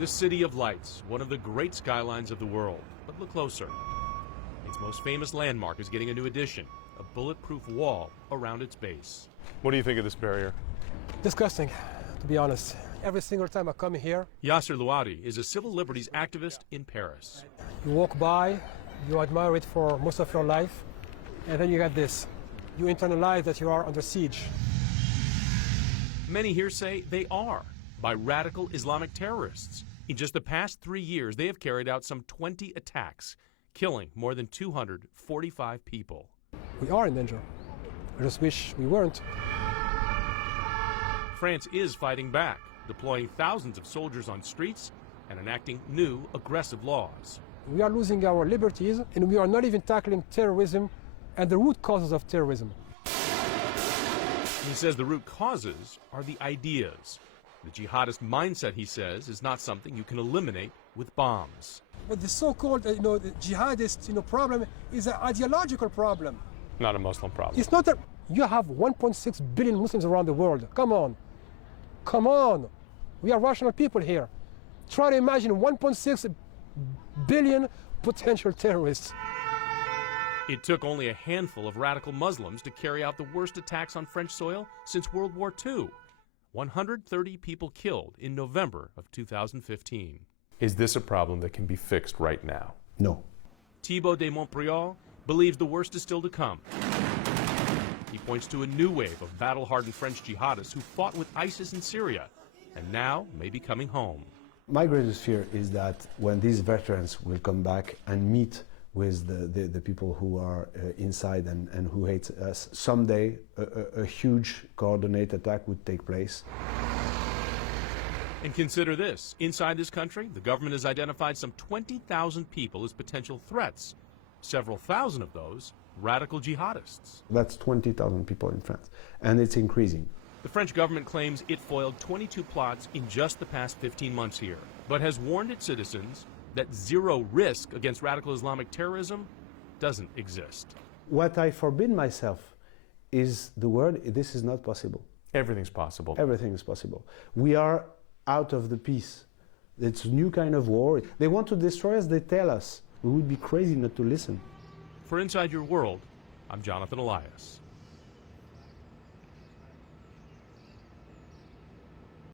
The City of Lights, one of the great skylines of the world. But look closer. Its most famous landmark is getting a new addition, a bulletproof wall around its base. What do you think of this barrier? Disgusting, to be honest. Every single time I come here, Yasser Louadi is a civil liberties activist in Paris. you walk by, you admire it for most of your life, and then you get this. You internalize that you are under siege. Many here say they are, by radical Islamic terrorists. In just the past 3 years, they have carried out some 20 attacks, killing more than 245 people. We are in danger. I just wish we weren't. France is fighting back, deploying thousands of soldiers on streets and enacting new aggressive laws. We are losing our liberties, and we are not even tackling terrorism and the root causes of terrorism. He says the root causes are the ideas. The jihadist mindset, he says, is not something you can eliminate with bombs. But the so-called the jihadist problem is an ideological problem. Not a Muslim problem. It's not that you have 1.6 billion Muslims around the world. Come on. Come on. We are rational people here. Try to imagine 1.6 billion potential terrorists. It took only a handful of radical Muslims to carry out the worst attacks on French soil since World War II. 130 people killed in November of 2015. Is this a problem that can be fixed right now? No. Thibaut de Montbrial believes the worst is still to come. He points to a new wave of battle-hardened French jihadists who fought with ISIS in Syria and now may be coming home. My greatest fear is that when these veterans will come back and meet with the people who are inside and who hate us, someday a huge coordinated attack would take place. And consider this. Inside this country, the government has identified some 20,000 people as potential threats. Several thousand of those, radical jihadists. That's 20,000 people in France, and it's increasing. The French government claims it foiled 22 plots in just the past 15 months here, but has warned its citizens that zero risk against radical Islamic terrorism doesn't exist. What I forbid myself is the word, this is not possible. Everything's possible. Everything is possible. We are out of the peace. It's a new kind of war. They want to destroy us, they tell us. We would be crazy not to listen. For Inside Your World, I'm Jonathan Elias.